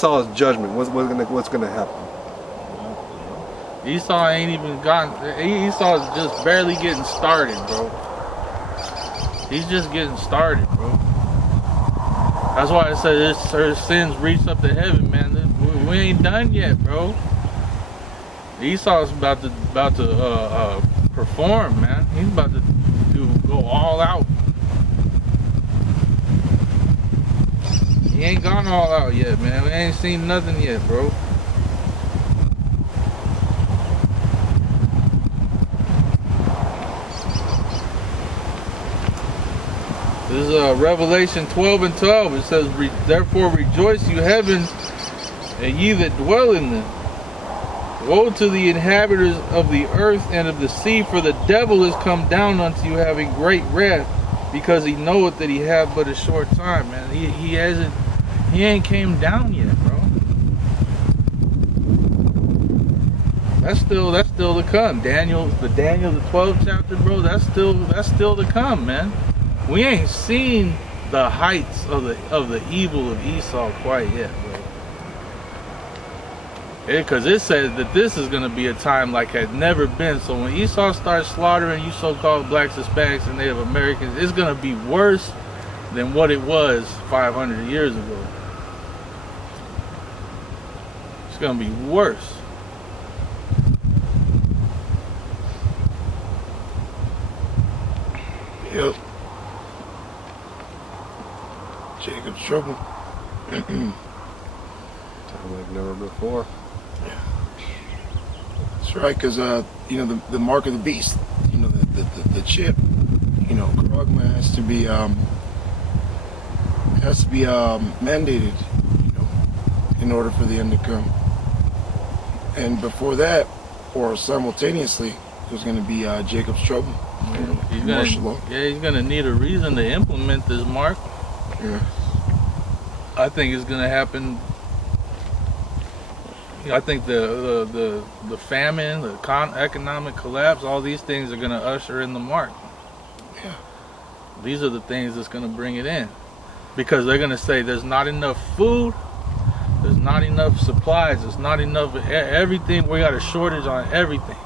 Esau's judgment? What's gonna happen? Esau ain't even gotten. Esau's just barely getting started, bro. He's just getting started, bro. That's why I said her sins reached up to heaven, man. We ain't done yet, bro. Esau's about to perform, man. He's about to go all out. He ain't gone all out yet, man. We ain't seen nothing yet, bro. This is Revelation 12:12. It says, "Therefore rejoice, you heavens, and ye that dwell in them. Woe to the inhabitants of the earth and of the sea, for the devil is come down unto you having great wrath, because he knoweth that he hath but a short time." Man, he ain't came down yet, bro. That's still to come. Daniel the 12th chapter, bro. That's still to come, man. We ain't seen the heights of the evil of Esau quite yet, bro. Because it says that this is going to be a time like had never been. So when Esau starts slaughtering you so-called blacks, Hispanics, and Native Americans, it's going to be worse than what it was 500 years ago. It's going to be worse. Yep. Jacob's trouble. Time like never before. That's right, because you know, the mark of the beast, you know, the chip, you know, Karagma has to be mandated, you know, in order for the end to come. And before that, or simultaneously, there's going to be Jacob's trouble. You know, he's gonna need a reason to implement this mark. Yeah. I think it's gonna happen. I think the famine, the economic collapse, all these things are gonna usher in the mark. Yeah. These are the things that's gonna bring it in, because they're gonna say there's not enough food, there's not enough supplies, there's not enough everything. We got a shortage on everything.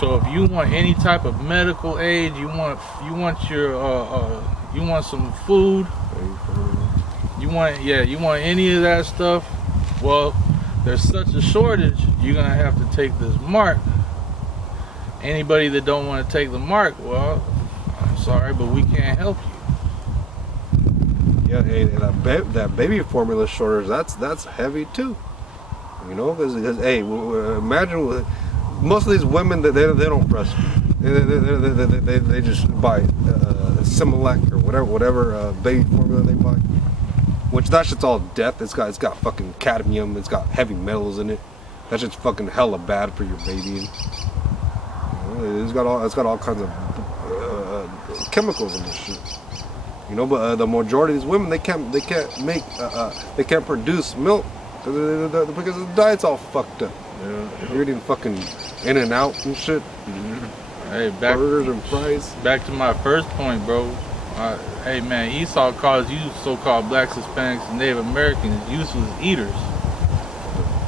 So if you want any type of medical aid, you want some food, you want any of that stuff, well, there's such a shortage, you're gonna have to take this mark. Anybody that don't want to take the mark, well, I'm sorry, but we can't help you. Yeah, and that baby formula shortage, that's heavy too. You know, because hey, imagine. Most of these women, they don't breastfeed. They just buy Similac or whatever baby formula they buy. Which that shit's all death. It's got fucking cadmium. It's got heavy metals in it. That shit's fucking hella bad for your baby. You know, it's got all kinds of chemicals in this shit. You know, but the majority of these women, they can't produce milk because the diet's all fucked up. Yeah, you're eating fucking In-N-Out and shit. Hey, burgers and fries. Back to my first point, bro. Hey man, Esau calls you so-called blacks, Hispanics, and Native Americans useless eaters.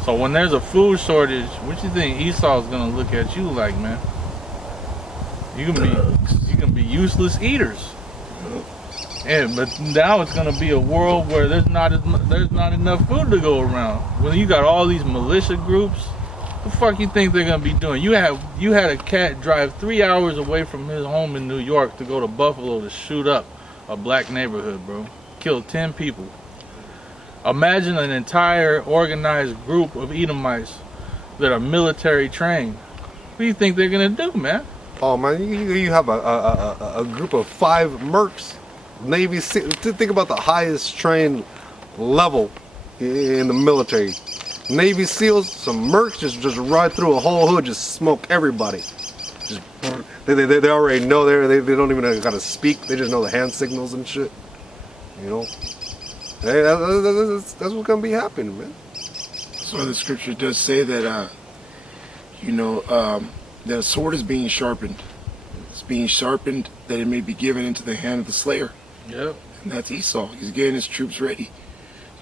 So when there's a food shortage, what you think Esau's gonna look at you like, man? You can be useless eaters. But now it's gonna be a world where there's not enough food to go around. When you got all these militia groups, what the fuck you think they're gonna be doing? You had a cat drive 3 hours away from his home in New York to go to Buffalo to shoot up a black neighborhood, bro. Killed 10 people. Imagine an entire organized group of Edomites that are military trained. What do you think they're gonna do, man? Oh man, you have a group of 5 mercs. Navy SEAL. Think about the highest trained level in the military. Navy SEALs, some mercs just ride through a whole hood, just smoke everybody. Just they already know they don't even know how to speak. They just know the hand signals and shit. You know, hey, that's what's gonna be happening, man. So the scripture does say that that a sword is being sharpened. It's being sharpened that it may be given into the hand of the slayer. Yep. And that's Esau. He's getting his troops ready.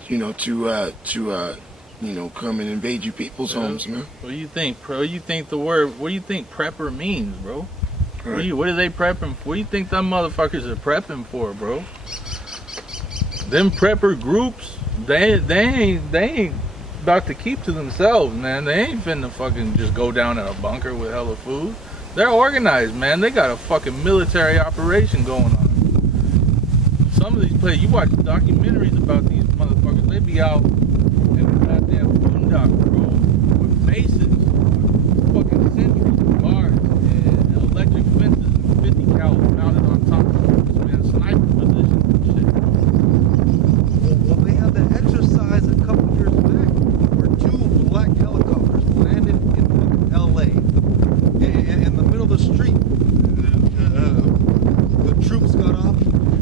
you know, to you know, come and invade you people's homes, man. What do you think, bro? What do you think prepper means, bro? Right. What are they prepping for? What do you think them motherfuckers are prepping for, bro? Them prepper groups, they ain't about to keep to themselves, man. They ain't finna fucking just go down in a bunker with hella food. They're organized, man. They got a fucking military operation going on. Some of these places, you watch documentaries about these motherfuckers, they be out in the goddamn boondock, bro, with bases, fucking sentries, guards, and electric fences, and 50 cal mounted on top of them, man, sniper positions and shit. Well, they had that exercise a couple years back where 2 black helicopters landed in L.A. In the middle of the street. The troops got off.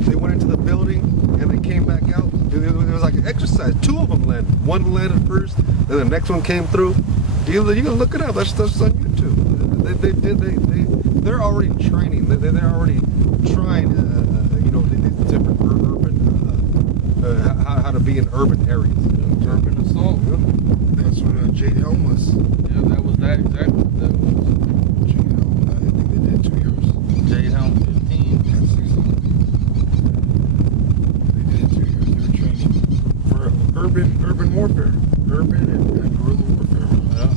They went into the building and they came back out. It was like an exercise. 2 of them landed. One landed first, then the next one came through. You can look it up. That's on YouTube. They're already training. They're already trying, you know, these different urban, how to be in urban areas. Urban assault. That's what Jade Helm was. Yeah, that was that exactly what that was. Jade Helm, I think they did 2 years. Jade Helm 15. And 16. They did 2 years. They were training for urban warfare. Urban and guerrilla warfare. Yeah.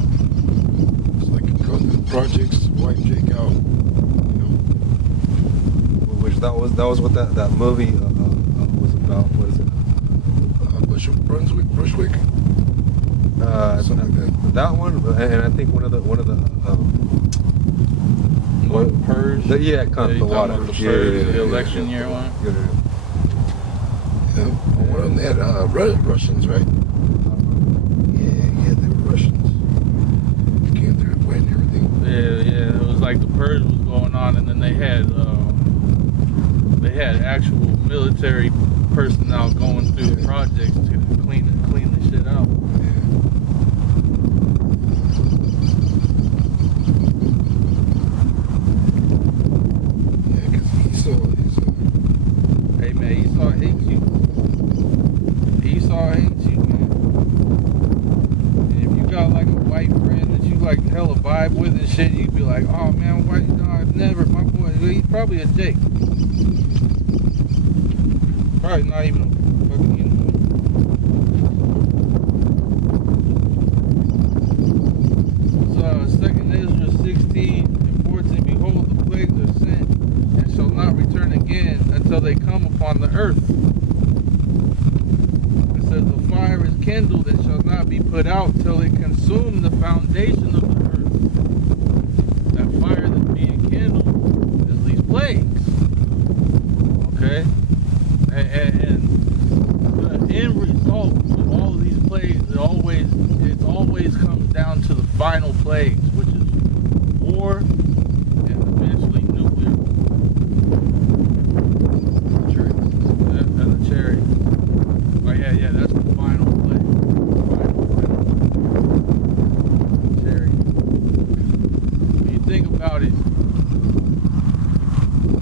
It's like a couple projects, wipe Jake out. You know. Which that was what that movie was about. What is it? Brunswick. Something like that. That one, and I think one of the Purge. Yeah, kind of the water. The Purge, the election year one. Yeah. One of them they had Russians, right? Yeah, they were Russians. They came through and went and everything. Yeah. It was like the Purge was going on, and then they had actual military personnel going through projects to clean the shit out. Yeah, because Hey man, Esau hates you. Esau hates you, man. And if you got like a white friend that you like hella vibe with and shit, you'd be like, oh man, why? No, I've never. My boy, he's probably a Jake. Probably not even a fucking uniform. So 2nd Ezra 16 and 14, behold, the plagues are sent and shall not return again until they come upon the earth. It says the fire is kindled and shall not be put out till it consume the foundation of the earth. That fire that's being kindled is these plagues. Okay? And the end result of all of these plagues, it always comes down to the final plagues, which is war and eventually nuclear. And the cherry. Oh yeah, that's the final plague. Cherry. When you think about it,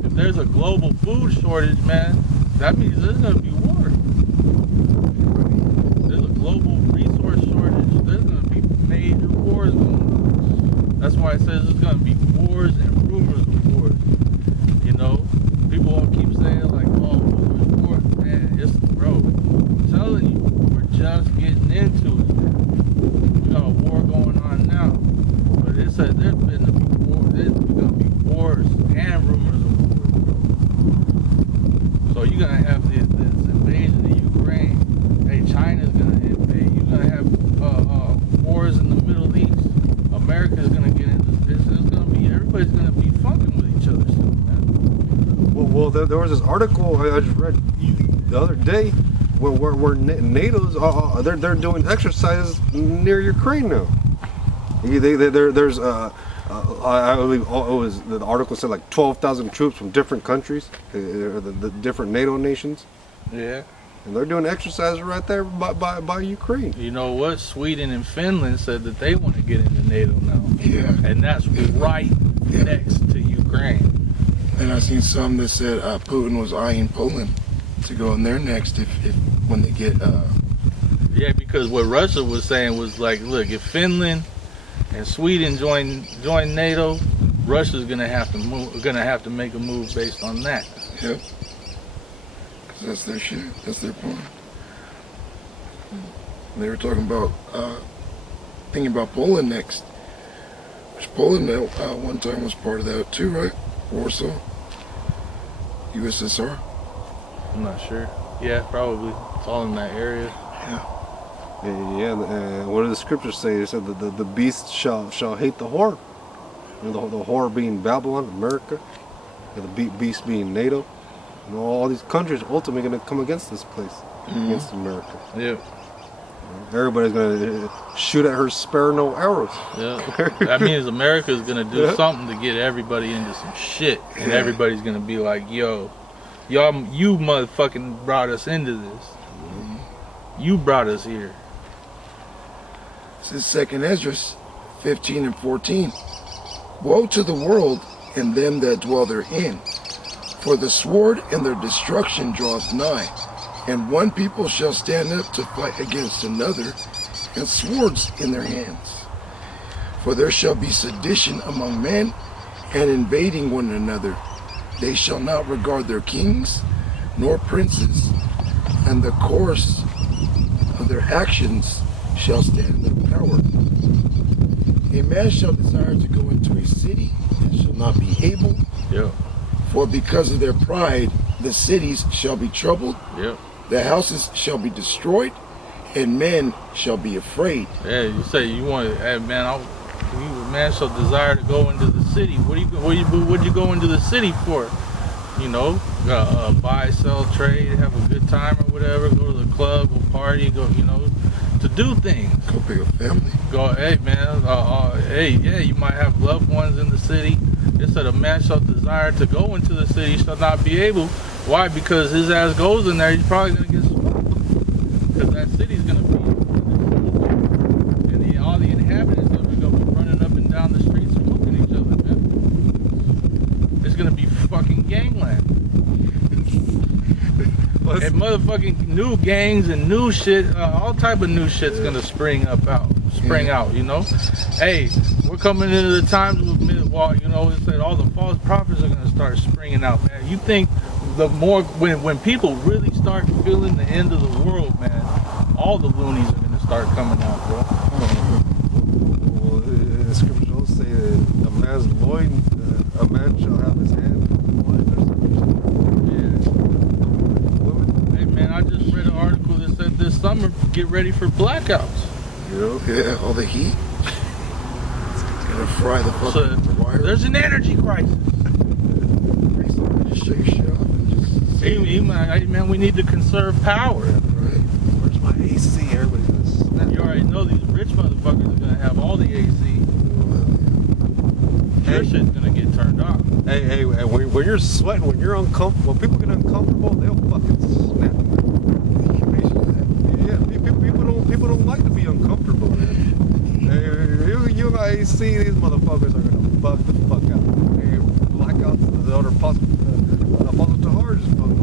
if there's a global food shortage, man, that means there's gonna be war. There's a global resource shortage. There's gonna be major wars going on. That's why it says there's gonna be wars and rumors of wars. You know, people all keep saying like, "Oh, there's war." Man, it's bro. I'm telling you, we're just getting into it. We got a war going on now, but it said there's gonna be wars and rumors of wars, bro. So you're gonna have this invasion of Ukraine. Hey, China's gonna invade. You're gonna have wars in the Middle East. America's gonna get into this. Everybody's gonna be fucking with each other soon, man. Well, there was this article I just read the other day where NATO's they're doing exercises near Ukraine now. There's I believe it was the article said like 12,000 troops from different countries, the different NATO nations. Yeah. And they're doing exercises right there by Ukraine. You know what? Sweden and Finland said that they want to get into NATO now. Yeah. And that's right next to Ukraine. And I seen some that said Putin was eyeing Poland to go in there next if when they get because what Russia was saying was like, look, if Finland and Sweden join NATO, Russia's gonna have to make a move based on that. Yep. Because that's their shit. That's their point. They were talking about thinking about Poland next. Which Poland at one time was part of that too, right? Warsaw, USSR. I'm not sure. Yeah, probably. It's all in that area. Yeah. What do the scriptures say? It said that the beast shall hate the whore. You know, the whore being Babylon, America, and the beast being NATO. You know, all these countries ultimately going to come against this place, against America. Yeah. Everybody's going to shoot at her, spare no arrows. Yeah. That means America's going to do something to get everybody into some shit. And everybody's going to be like, yo, y'all, you motherfucking brought us into this. You brought us here. This is 2nd Ezra 15 and 14. Woe to the world and them that dwell therein, for the sword and their destruction draweth nigh, and one people shall stand up to fight against another, and swords in their hands. For there shall be sedition among men, and invading one another. They shall not regard their kings, nor princes, and the course of their actions shall stand in power. A man shall desire to go into a city, and shall not be able. Yeah. For because of their pride, the cities shall be troubled. Yeah. The houses shall be destroyed, and men shall be afraid. Yeah, you say you want, hey man, man shall desire to go into the city. What you go into the city for? You know, buy, sell, trade, have a good time or whatever. Go to the club, go party, go, you know, to do things. Go pick a family. Go, hey man, hey, yeah, you might have loved ones in the city. It said a man shall desire to go into the city, shall not be able. Why? Because his ass goes in there, he's probably gonna get smoked. Because that city's gonna be, and all the inhabitants are gonna be running up and down the streets smoking each other, man. It's gonna be fucking gangland. And motherfucking new gangs and new shit, all type of new shit's gonna spring out, you know. Hey, we're coming into the times with you know, it said all the false prophets are gonna start springing out, man. You think the more, when people really start feeling the end of the world, man, all the loonies are gonna start coming out, bro. Well, the scriptures also say that a man's loin, a man shall have his hand. Hey man, I just read an article that said this summer, get ready for blackouts. You know? Yeah, all the heat. It's gonna fry the fucking wire. There's an energy crisis. Just shake shit off and just. Hey man, we need to conserve power. Right. Where's my AC? Everybody's gonna snap. You already know these rich motherfuckers are gonna have all the AC. Your shit's gonna get turned off. Hey, when you're sweating, when you're uncomfortable, when people get uncomfortable, they'll fucking snap. Yeah, people don't like to be uncomfortable, man. Hey, you and I see these motherfuckers are gonna bug the fuck out. Hey, blackouts, the other possible to hard is fucking.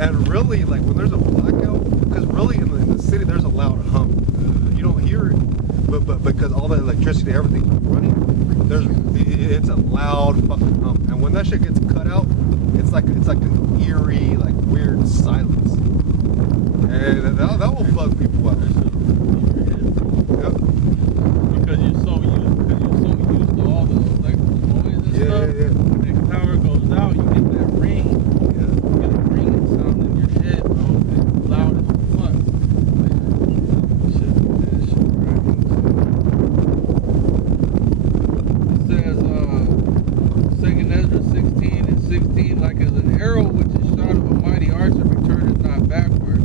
And really, like when there's a blackout, because really in the city there's a loud hum. You don't hear it, but because all the electricity, everything's running, it's a loud fucking hum. And when that shit gets cut out, it's like an eerie, like weird silence. And that will bug people out. Yep. Because you're so used to all the electrical noise and stuff. Yeah. When the power goes out, you get that ring. You get a ringing sound in your head, bro. It's loud as fuck. Shit, right. It says, 2nd Ezra 16 and 16, like as an arrow which is shot of a mighty archer returneth not backward.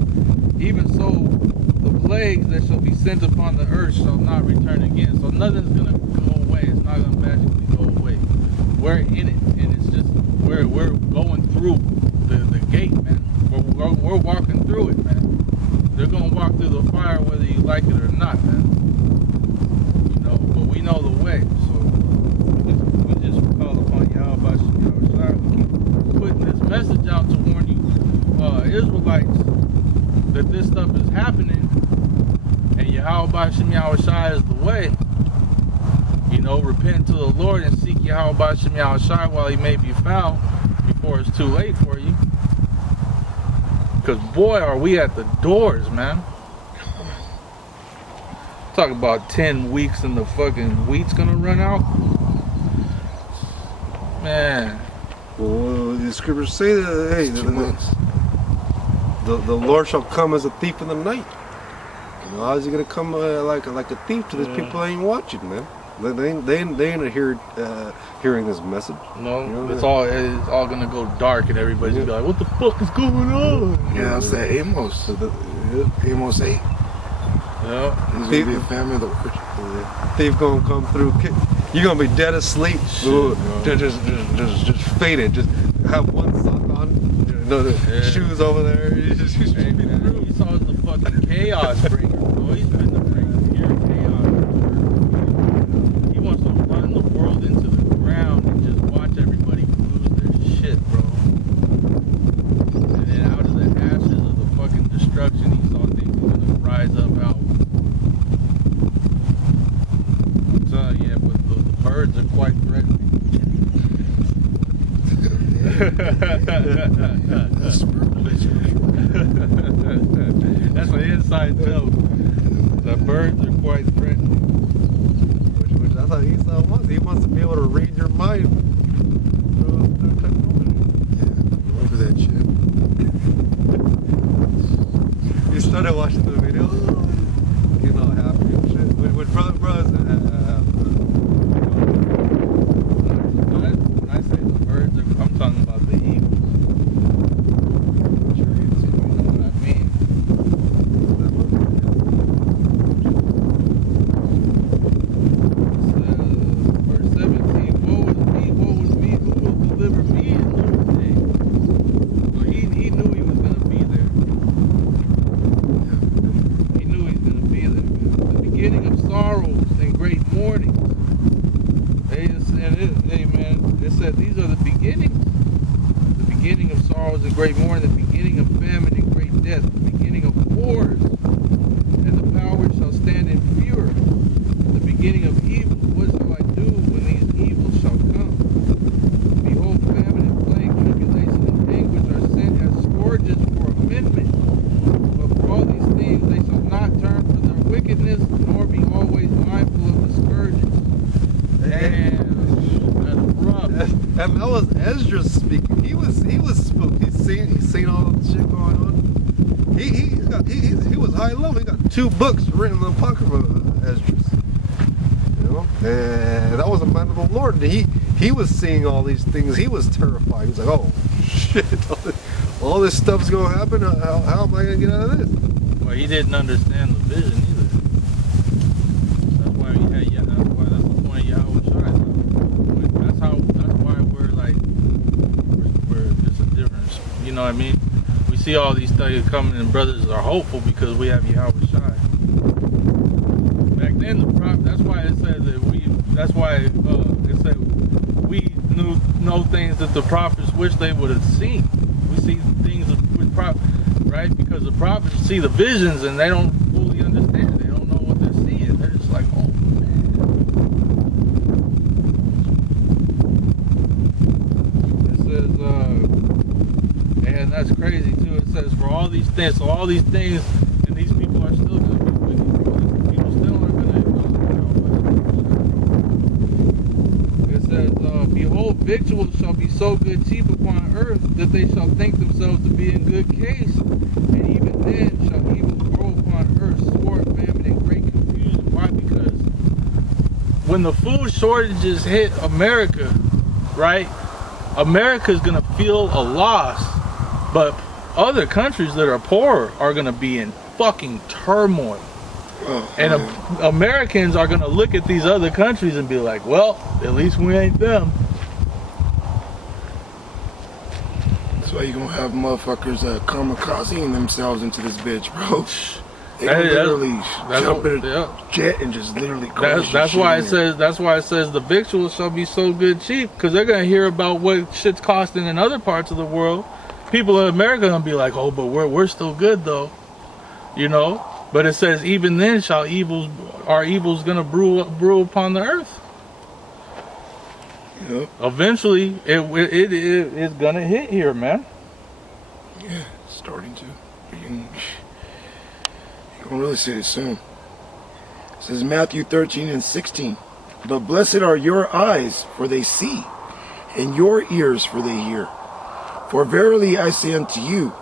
Even so, the plagues that shall be sent upon the earth shall not return again. So nothing's going to go away. It's not going to magically go away. we're in it, and it's just we're going through the gate, man. We're walking through it, man. They're gonna walk through the fire whether you like it or not, man. You know, but we know the way, so we just call upon Yahweh Shai. We keep putting this message out to warn you, Israelites, that this stuff is happening, and Yahweh Shai is the way. You know, repent to the Lord and seek Yahweh Shai while he may be found before it's too late for you. Because boy, are we at the doors, man. Talk about 10 weeks and the fucking wheat's gonna run out. Man. Well, the scriptures say that, hey, the Lord shall come as a thief in the night. You know, how's he gonna come like a thief to these people that ain't watching, man? They ain't hearing this message. No, you know, it's all gonna go dark and everybody's gonna be like, what the fuck is going on? Yeah, it's that Amos. Amos 8. Yeah. There's gonna be a famine of the word. Thief gonna come through. You're gonna be dead asleep. Shit, just faded. Just have one sock on. You know, the shoes over there. You just hey, man, he saw the fucking chaos bringer, bro. He's been the bringer of pure chaos. He wants to run the world into the ground and just watch everybody lose their shit, bro. And then out of the ashes of the fucking destruction, he saw things gonna rise up out. So yeah, but the birds are quite threatening. That's an inside joke. The birds are quite threatening. which I thought Esau wants. He wants to be able to read your mind through technology. Remember that shit. You started watching the video, getting all happy and shit. With brothers. When I say the birds are, I'm talking about the eagles. You know what I mean? Verse 17, woe is me, who will deliver me in those days? So he knew he was going to be there. He knew he was going to be there. The beginning of sorrows and great mourning. Hey man, it said these are the beginnings. The beginning of sorrows and great mourning, the beginning of famine and great death, the beginning of wars, and the power shall stand in fear. The beginning of evil, what shall I do when these evils shall come? Behold, famine and plague, tribulation and anguish are sent as scourges for amendment. But for all these things they shall not turn from their wickedness, nor be always mindful of the scourges. Damn, that's rough. And that was Ezra speaking. He was spooked. He's seen all the shit going on. He was high level. He got 2 books written in the pocket of Esdras. You know, and that was a man of the Lord. He was seeing all these things. He was terrified. He's like, oh shit, all this stuff's gonna happen. How am I gonna get out of this? Well, he didn't understand the vision either. That's why he had that's the point of Yahweh Shai. That's why we're like it's a difference. You know what I mean? We see all these studies coming and brothers are hopeful because we have Yahweh Shai. Back then the prophet, that's why it said that it said we know things that the prophets wish they would have seen. We see things with prophets, right? Because the prophets see the visions and they don't fully understand. They don't know what they're seeing. They're just like, oh man. It says, and that's crazy too. It says for all these things, and these people are still going to be wicked. These people still aren't going to acknowledge. It says, behold, victuals shall be so good cheap upon earth that they shall think themselves to be in good case, and even then shall evil grow upon earth, sword, famine, and great confusion. Why? Because when the food shortages hit America, right? America's gonna feel a loss, but other countries that are poorer are gonna be in fucking turmoil. And Americans are gonna look at these other countries and be like, well, at least we ain't them. That's why you gonna have motherfuckers kamikazing themselves into this bitch, bro. They Hey, literally jump in a yeah. jet and just literally crash That's your why shit it in there. says. That's why it says the victuals shall be so good cheap, because they're gonna hear about what shit's costing in other parts of the world. People in America gonna be like, oh, but we're still good though, you know. But it says even then shall our evils gonna brew upon the earth. Yep. Eventually, it's gonna hit here, man. Yeah, starting to. You're gonna really see it soon. It says Matthew 13:16. But blessed are your eyes, for they see, and your ears, for they hear. For verily I say unto you,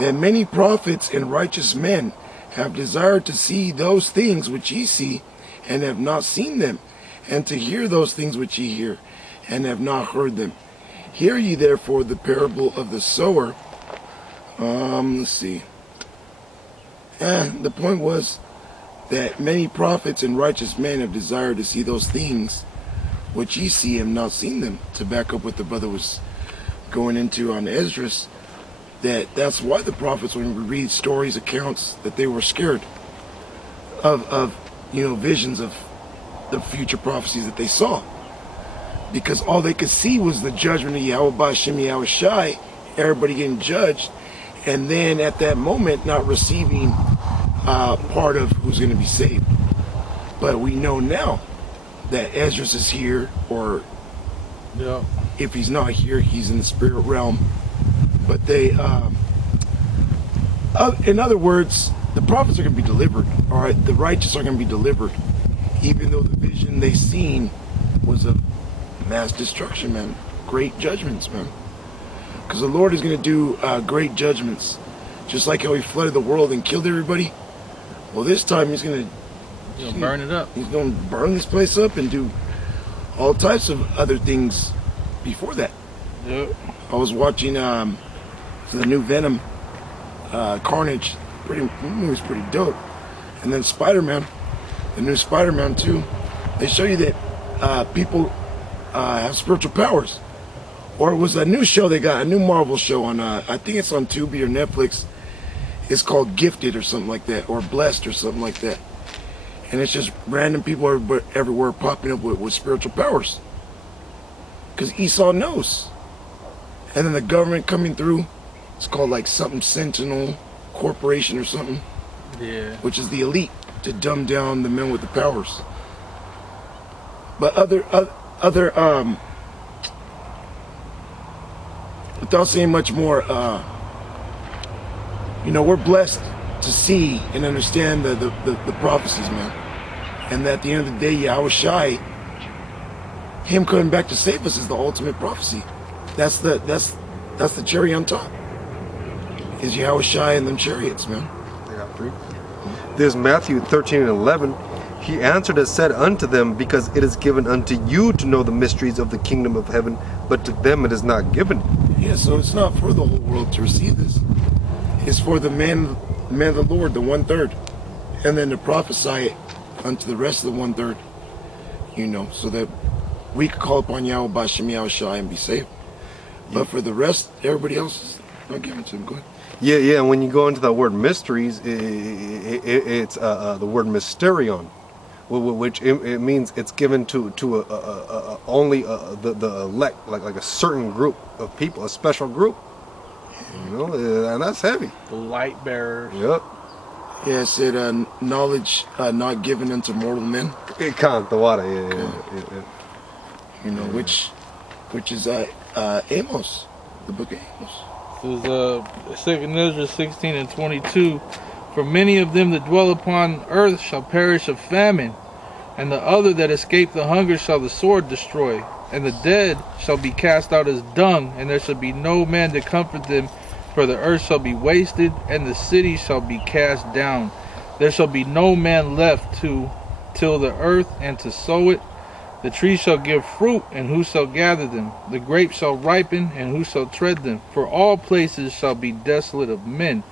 that many prophets and righteous men have desired to see those things which ye see, and have not seen them, and to hear those things which ye hear, and have not heard them. Hear ye therefore the parable of the sower. Let's see. The point was that many prophets and righteous men have desired to see those things which ye see and have not seen them. To back up what the brother was going into on Esdras, that's why the prophets, when we read stories, accounts, that they were scared of visions of the future prophecies that they saw, because all they could see was the judgment of Yahweh Ba'Shem Yahweh Shai, everybody getting judged, and then at that moment not receiving part of who's going to be saved. But we know now that Esdras is here, or Yeah. if he's not here, he's in the spirit realm. But they, in other words, the prophets are going to be delivered. All right, the righteous are going to be delivered, even though the vision they seen was of mass destruction, man. Great judgments, man. Because the Lord is going to do great judgments, just like how He flooded the world and killed everybody. Well, this time He's going to Burn it up. He's going to burn this place up and do all types of other things before that. Yep. I was watching the new Venom, Carnage. Movie's pretty dope. And then Spider-Man, the new Spider-Man 2. They show you that people have spiritual powers. Or it was a new show they got, a new Marvel show on, I think it's on Tubi or Netflix. It's called Gifted or something like that, or Blessed or something like that. And it's just random people everywhere popping up with spiritual powers. Because Esau knows. And then the government coming through, it's called like something Sentinel Corporation or something. Yeah. Which is the elite to dumb down the men with the powers. But other without saying much more, we're blessed to see and understand the prophecies, man. And that at the end of the day, Yahweh Shai, Him coming back to save us, is the ultimate prophecy. That's the cherry on top. Is Yahweh Shai and them chariots, man. I got three. There's Matthew 13:11. He answered and said unto them, because it is given unto you to know the mysteries of the kingdom of heaven, but to them it is not given. Yeah, so it's not for the whole world to receive this. It's for the man of the Lord, the 1/3, and then to prophesy it unto the rest of the 1/3. So that we could call upon Yahweh Ba'Shem Yahweh Shai and be saved. But for the rest, everybody else is not given to them. Go ahead. Yeah. And when you go into the word mysteries, it's the word mysterion, which it means it's given to only the elect, like a certain group of people, a special group. And that's heavy. The light bearers. Yep. Yeah, it said knowledge not given unto mortal men. It can't the water. Yeah. Which is Amos, the book of Amos. This is 2 Ezra 16:22. For many of them that dwell upon earth shall perish of famine, and the other that escape the hunger shall the sword destroy, and the dead shall be cast out as dung, and there shall be no man to comfort them, for the earth shall be wasted, and the city shall be cast down. There shall be no man left to till the earth and to sow it. The tree shall give fruit, and who shall gather them? The grapes shall ripen, and who shall tread them? For all places shall be desolate of men,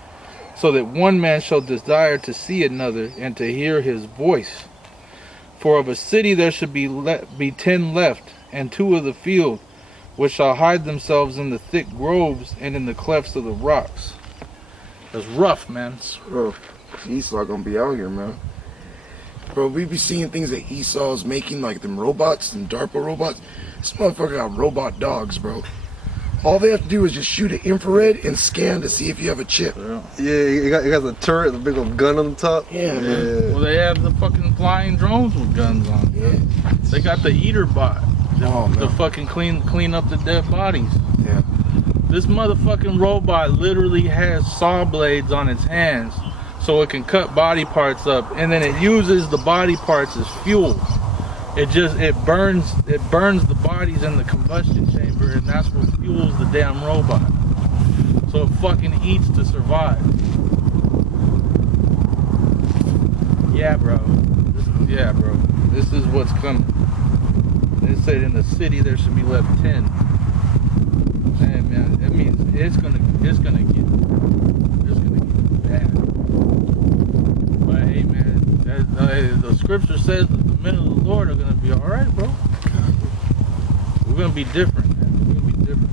so that one man shall desire to see another, and to hear his voice. For of a city there should be 10 left, and 2 of the field. which shall hide themselves in the thick groves and in the clefts of the rocks. That's rough, man. Bro, Esau gonna be out here, man. Bro, we be seeing things that Esau's making, like them robots, them DARPA robots. This motherfucker got robot dogs, bro. All they have to do is just shoot an infrared and scan to see if you have a chip. Yeah. Yeah, you got the turret, the big old gun on the top. Yeah, man. Well, they have the fucking flying drones with guns on. Yeah. They got the eater bot Oh, to man. fucking clean up the dead bodies. Yeah. This motherfucking robot literally has saw blades on its hands so it can cut body parts up, and then it uses the body parts as fuel. It burns the bodies in the combustion chamber, and that's what fuels the damn robot. So it fucking eats to survive. Yeah, bro. Bro. This is what's coming. They said in the city there should be left 10. Hey man, that means it's gonna get bad. But hey man, the scripture says that the men of the Lord are gonna be all right, bro. We're gonna be different, man. We're gonna be different.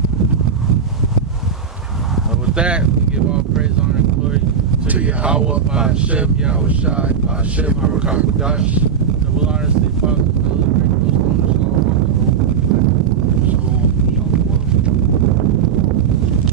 But with that, we give all praise, honor, and glory to Yahweh, Ba'ashem, Yahweh Shai, Ba'ashem, Harakam Dash. Double honor to the Apostle,